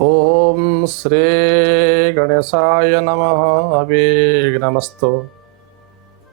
ओम श्री गणेशाय नमः अविघ्नमस्तु।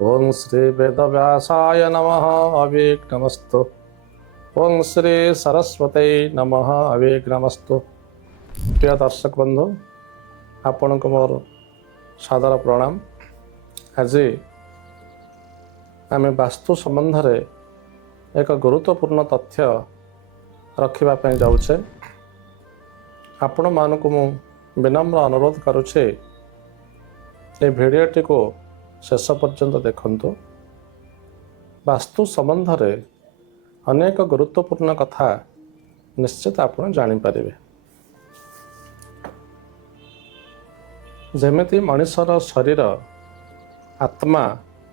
ओम श्री वेदव्यासाय नमः अविघ्नमस्तु। ओम श्री सरस्वती नमः अविघ्नमस्तु। प्रिय दर्शक बंधु, आपण को मोर सादर प्रणाम। आज आम वास्तु संबंध रे एक गुरुत्वपूर्ण तथ्य रखा जाऊे। आपण मानक मु विनम्र अनुरोध करुचे ये भिडियोटी को शेष पर्यंत देखंतु। वास्तु संबंध रे अनेक गुरुत्वपूर्ण कथा निश्चित आपण जानी पारिबे। जेमिति मनुष्यर शरीर, आत्मा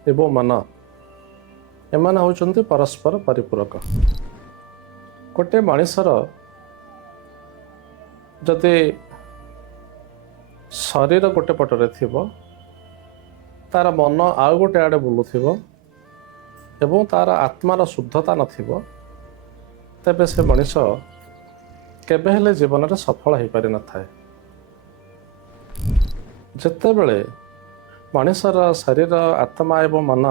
एवं मन एमान होचंती परस्पर परिपूरक। गोटे मनुष्यर जदि शरीर गोटे पटरे थिबो, तार मन आउ गोटे आड़े बुलुथिबो एवं तार आत्मार शुद्धता नथिबो, तेबे से मनीष केबे हेले जीवन में सफल हो पारि न थाए। जेतेबेले मनुष्यर शरीर, आत्मा एवं मन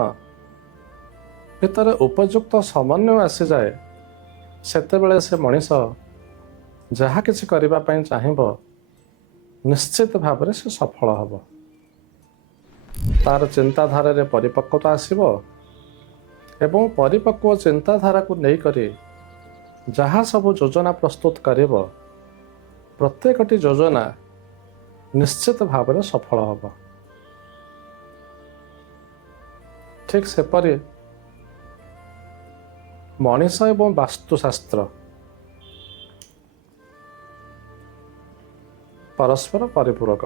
भितर उपयुक्त समन्वय आसी जाए, सेतेबेले से मनीष जहाँ किसी करबा पई चाहिबो निश्चित भाव में से सफल हब। तार चिंताधारा रे परिपक्वता आसीबो एवं परिपक्व चिंताधारा को नहीं करी जहाँ सब योजना प्रस्तुत करिबो, प्रत्येकटी योजना निश्चित भाव में सफल हब। ठीक सेपरि मनीष एवं वास्तुशास्त्र परस्पर परिपूरक।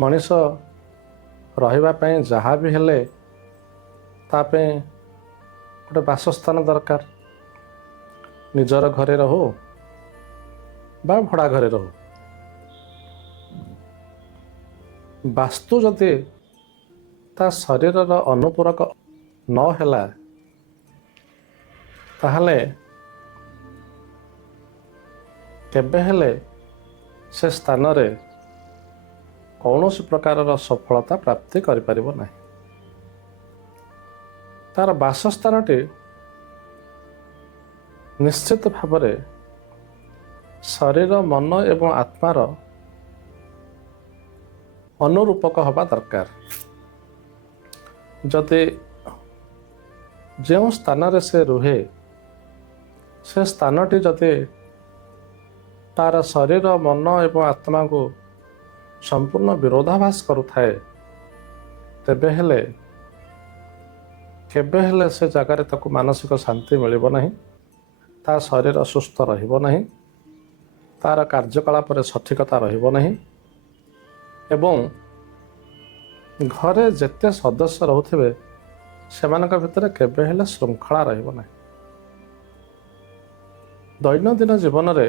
मनीष रहिबा पई जहाँ भी हेले तापे गोटे बासस्थान दरकार। निजर घरे रहो बा भड़ा घरे रहो, वास्तु जदि ता शरीर अनुपूरक न हेला ताहले केबे हेले से स्थान रे कौनसी प्रकार सफलता प्राप्ति करि परिबो नाही। तार बासस्थानटी निश्चित भाव में शरीर, मन एवं आत्मार अनुरूपक हवा दरकार। जदि जो स्थान रे से रुहे से स्थानटी जदि तार शरीर, मन एवं आत्मा को संपूर्ण विरोधाभास करुथाए, तेबे हेले केबे हेले से जगार ताकू मानसिक शांति मिलिबो नाही, ता शरीर सुस्थ रहिबो नाही, तार कार्यकलाप रे सठिकता रहिबो नाही एवं घरे जेते सदस्य रहुथिबे सेमानक भितर केबे हेले श्रृंखला रहिबो नाही। दैनंदिन जीवन रे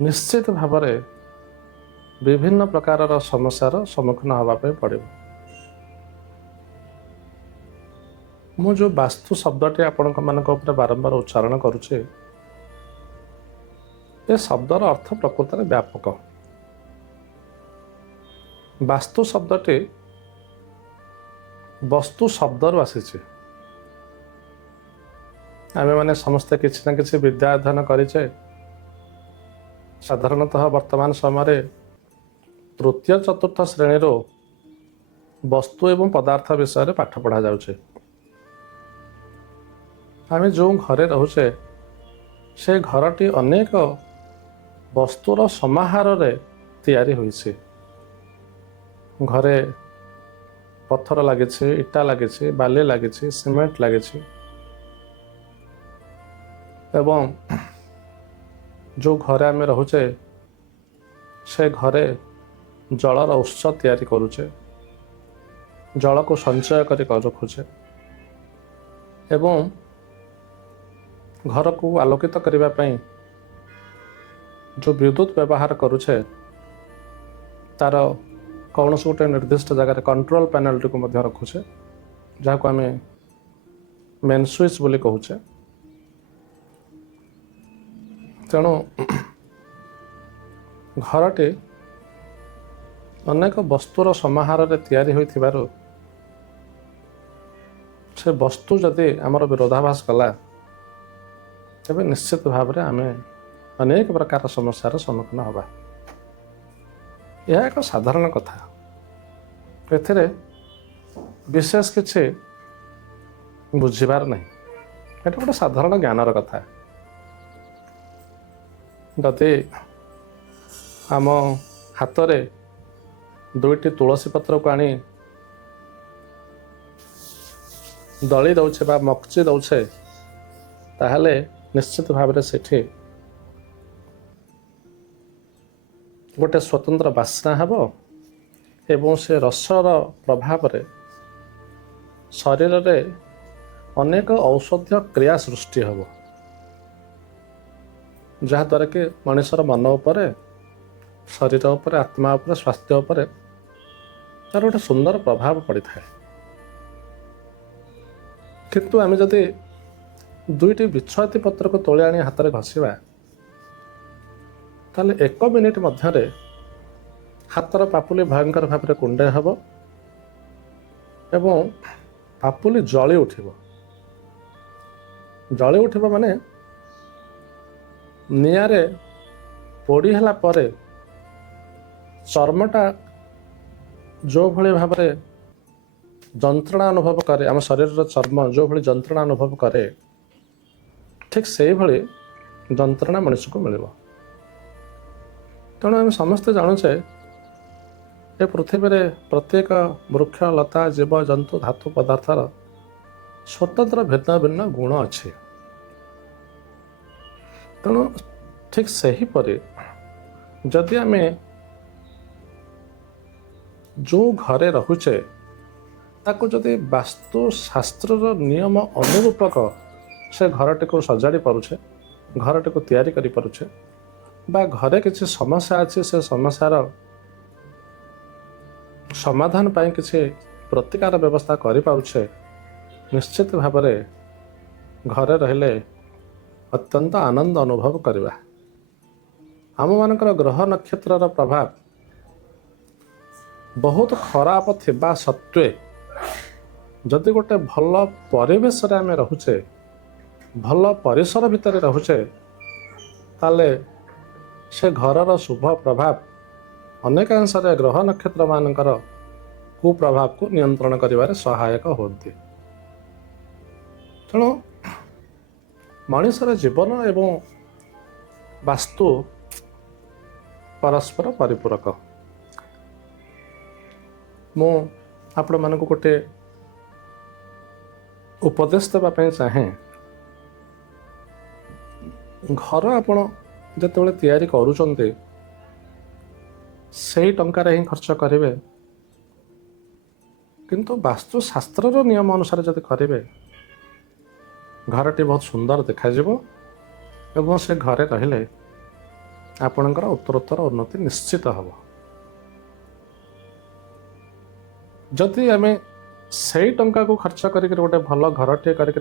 निश्चित भाव में विभिन्न प्रकार समस्यार सम्मुखीन होगापी पड़ो। मु जो वास्तु शब्दटी आपण बारंबार उच्चारण करुचे, ये शब्दर अर्थ प्रकृत में व्यापक। वास्तु शब्दटी वस्तु शब्दरू आसी। आमे माने समस्ते किसी न किसी विद्या अध्ययन करिचे। साधारणतः वर्तमान समय तृतीय चतुर्थ श्रेणी वस्तु एवं पदार्थ विषय पाठ पढ़ा जाउछे। आम जो घरे रोचे से घरटी अनेक वस्तुर समाहार रे तैयारी होइछे। घरे पत्थर लगे, इटा लगे, बाली लगे, सीमेंट लगे एवं जो घरे आम रोचे से घरे जलर उत्स तैयारी करुचे, जल को संचय कर रखुचे एवं घर को आलोकित करने जो विद्युत व्यवहार करुचे तार कौन गोटे निर्दिष्ट जगह कंट्रोल पैनल टी को रखुचे, जहाँ को आम मेन स्विच बोली कहूचे। ତେଣୁ ଘରଟି ଅନେକ ବସ୍ତୁର ସମାହାରରେ ତିଆରି ହୋଇଥିବାରୁ ସେ ବସ୍ତୁ ଯଦି ଆମର ବିରୋଧାଭାସ କଲା ତେବେ ନିଶ୍ଚିତ ଭାବରେ ଆମେ ଅନେକ ପ୍ରକାର ସମସ୍ୟାର ସମ୍ମୁଖୀନ ହେବା। ଏହା ଏକ ସାଧାରଣ କଥା, ଏଥିରେ ବିଶେଷ କିଛି ବୁଝିବାର ନାହିଁ। ଏଇଟା ଗୋଟେ ସାଧାରଣ ଜ୍ଞାନର କଥା। ଯଦି ଆମ ହାତରେ ଦୁଇଟି ତୁଳସୀ ପତ୍ରକୁ ଆଣି ଦଳି ଦେଉଛେ ବା ମକଚି ଦେଉଛେ, ତାହେଲେ ନିଶ୍ଚିତ ଭାବରେ ସେଠି ଗୋଟେ ସ୍ୱତନ୍ତ୍ର ବାସ୍ନା ହେବ ଏବଂ ସେ ରସର ପ୍ରଭାବରେ ଶରୀରରେ ଅନେକ ଔଷଧୀୟ କ୍ରିୟା ସୃଷ୍ଟି ହେବ, ଯାହାଦ୍ୱାରା କି ମଣିଷର ମନ ଉପରେ, ଶରୀର ଉପରେ, ଆତ୍ମା ଉପରେ, ସ୍ୱାସ୍ଥ୍ୟ ଉପରେ ତାର ଗୋଟେ ସୁନ୍ଦର ପ୍ରଭାବ ପଡ଼ିଥାଏ। କିନ୍ତୁ ଆମେ ଯଦି ଦୁଇଟି ବିଛୁଆତି ପତ୍ରକୁ ତୋଳି ଆଣି ହାତରେ ଘଷିବା, ତାହେଲେ 1 ମିନିଟ୍ ମଧ୍ୟରେ ହାତର ପାପୁଲି ଭୟଙ୍କର ଭାବରେ କୁଣ୍ଡେଇ ହେବ ଏବଂ ପାପୁଲି ଜଳି ଉଠିବ। ଜଳି ଉଠିବ ମାନେ ନିଆଁରେ ପୋଡ଼ି ହେଲା ପରେ ଚର୍ମଟା ଯେଉଁଭଳି ଭାବରେ ଯନ୍ତ୍ରଣା ଅନୁଭବ କରେ, ଆମ ଶରୀରର ଚର୍ମ ଯେଉଁଭଳି ଯନ୍ତ୍ରଣା ଅନୁଭବ କରେ, ଠିକ୍ ସେଇଭଳି ଯନ୍ତ୍ରଣା ମଣିଷକୁ ମିଳିବ। ତେଣୁ ଆମେ ସମସ୍ତେ ଜାଣୁଛେ ଏ ପୃଥିବୀରେ ପ୍ରତ୍ୟେକ ବୃକ୍ଷ, ଲତା, ଜୀବ, ଜନ୍ତୁ, ଧାତୁ ପଦାର୍ଥର ସ୍ୱତନ୍ତ୍ର ଭିନ୍ନ ଭିନ୍ନ ଗୁଣ ଅଛି। ତେଣୁ ଠିକ୍ ସେହିପରି ଯଦି ଆମେ ଯେଉଁ ଘରେ ରହୁଛେ ତାକୁ ଯଦି ବାସ୍ତୁଶାସ୍ତ୍ରର ନିୟମ ଅନୁରୂପକ ସେ ଘରଟିକୁ ସଜାଡ଼ି ପାରୁଛେ, ଘରଟିକୁ ତିଆରି କରିପାରୁଛେ, ବା ଘରେ କିଛି ସମସ୍ୟା ଅଛି ସେ ସମସ୍ୟାର ସମାଧାନ ପାଇଁ କିଛି ପ୍ରତିକାର ବ୍ୟବସ୍ଥା କରିପାରୁଛେ, ନିଶ୍ଚିତ ଭାବରେ ଘରେ ରହିଲେ ଅତ୍ୟନ୍ତ ଆନନ୍ଦ ଅନୁଭବ କରିବା। ଆମମାନଙ୍କର ଗ୍ରହ ନକ୍ଷତ୍ରର ପ୍ରଭାବ ବହୁତ ଖରାପ ଥିବା ସତ୍ତ୍ୱେ ଯଦି ଗୋଟେ ଭଲ ପରିବେଶରେ ଆମେ ରହୁଛେ, ଭଲ ପରିସର ଭିତରେ ରହୁଛେ, ତାହେଲେ ସେ ଘରର ଶୁଭ ପ୍ରଭାବ ଅନେକାଂଶରେ ଗ୍ରହ ନକ୍ଷତ୍ରମାନଙ୍କର କୁପ୍ରଭାବକୁ ନିୟନ୍ତ୍ରଣ କରିବାରେ ସହାୟକ ହୁଅନ୍ତି। ତେଣୁ ମଣିଷର ଜୀବନ ଏବଂ ବାସ୍ତୁ ପରସ୍ପର ପରିପୂରକ। ମୁଁ ଆପଣମାନଙ୍କୁ ଗୋଟେ ଉପଦେଶ ଦେବା ପାଇଁ ଚାହେଁ। ଘର ଆପଣ ଯେତେବେଳେ ତିଆରି କରୁଛନ୍ତି ସେହି ଟଙ୍କାରେ ହିଁ ଖର୍ଚ୍ଚ କରିବେ, କିନ୍ତୁ ବାସ୍ତୁଶାସ୍ତ୍ରର ନିୟମ ଅନୁସାରେ ଯଦି କରିବେ ଘରଟି ବହୁତ ସୁନ୍ଦର ଦେଖାଯିବ ଏବଂ ସେ ଘରେ ରହିଲେ ଆପଣଙ୍କର ଉତ୍ତରୋତ୍ତର ଉନ୍ନତି ନିଶ୍ଚିତ ହେବ। ଯଦି ଆମେ ସେଇ ଟଙ୍କାକୁ ଖର୍ଚ୍ଚ କରିକି ଗୋଟେ ଭଲ ଘରଟିଏ କରିକି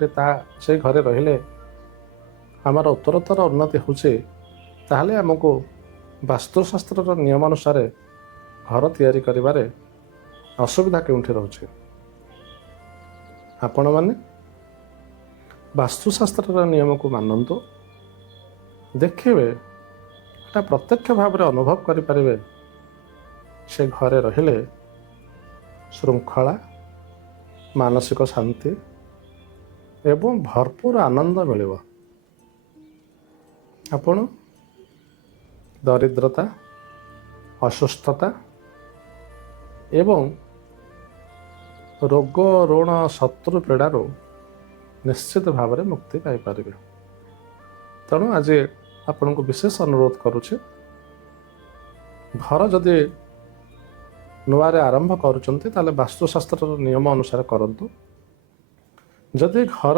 ସେଇ ଘରେ ରହିଲେ ଆମର ଉତ୍ତରୋତ୍ତର ଉନ୍ନତି ହେଉଛି, ତାହେଲେ ଆମକୁ ବାସ୍ତୁଶାସ୍ତ୍ରର ନିୟମ ଅନୁସାରେ ଘର ତିଆରି କରିବାରେ ଅସୁବିଧା କେଉଁଠି ରହୁଛି? ଆପଣମାନେ ବାସ୍ତୁଶାସ୍ତ୍ରର ନିୟମକୁ ମାନନ୍ତୁ, ଦେଖିବେ, ଏଟା ପ୍ରତ୍ୟକ୍ଷ ଭାବରେ ଅନୁଭବ କରିପାରିବେ। ସେ ଘରେ ରହିଲେ ଶୃଙ୍ଖଳା, ମାନସିକ ଶାନ୍ତି ଏବଂ ଭରପୁର ଆନନ୍ଦ ମିଳିବ। ଆପଣ ଦରିଦ୍ରତା, ଅସୁସ୍ଥତା ଏବଂ ରୋଗ, ଋଣ, ଶତ୍ରୁ ପୀଡ଼ାରୁ ନିଶ୍ଚିତ ଭାବରେ ମୁକ୍ତି ପାଇପାରିବେ। ତେଣୁ ଆଜି ଆପଣଙ୍କୁ ବିଶେଷ ଅନୁରୋଧ କରୁଛି, ଘର ଯଦି ନୂଆରେ ଆରମ୍ଭ କରୁଛନ୍ତି ତାହେଲେ ବାସ୍ତୁଶାସ୍ତ୍ରର ନିୟମ ଅନୁସାରେ କରନ୍ତୁ। ଯଦି ଘର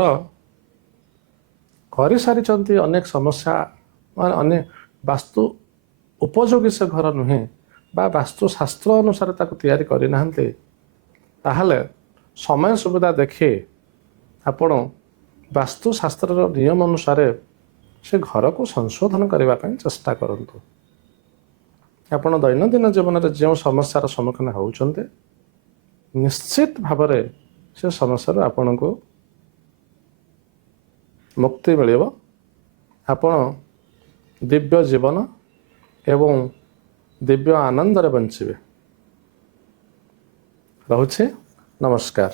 କରିସାରିଛନ୍ତି, ଅନେକ ସମସ୍ୟା ମାନେ ଅନେକ ବାସ୍ତୁ ଉପଯୋଗୀ ସେ ଘର ନୁହେଁ ବା ବାସ୍ତୁଶାସ୍ତ୍ର ଅନୁସାରେ ତାକୁ ତିଆରି କରିନାହାନ୍ତି, ତାହେଲେ ସମୟ ସୁବିଧା ଦେଖି ଆପଣ ବାସ୍ତୁଶାସ୍ତ୍ରର ନିୟମ ଅନୁସାରେ ସେ ଘରକୁ ସଂଶୋଧନ କରିବା ପାଇଁ ଚେଷ୍ଟା କରନ୍ତୁ। ଆପଣ ଦୈନନ୍ଦିନ ଜୀବନରେ ଯେଉଁ ସମସ୍ୟାର ସମ୍ମୁଖୀନ ହେଉଛନ୍ତି ନିଶ୍ଚିତ ଭାବରେ ସେ ସମସ୍ୟାରୁ ଆପଣଙ୍କୁ ମୁକ୍ତି ମିଳିବ। ଆପଣ ଦିବ୍ୟ ଜୀବନ ଏବଂ ଦିବ୍ୟ ଆନନ୍ଦରେ ବଞ୍ଚିବେ। ରହୁଛି, ନମସ୍କାର।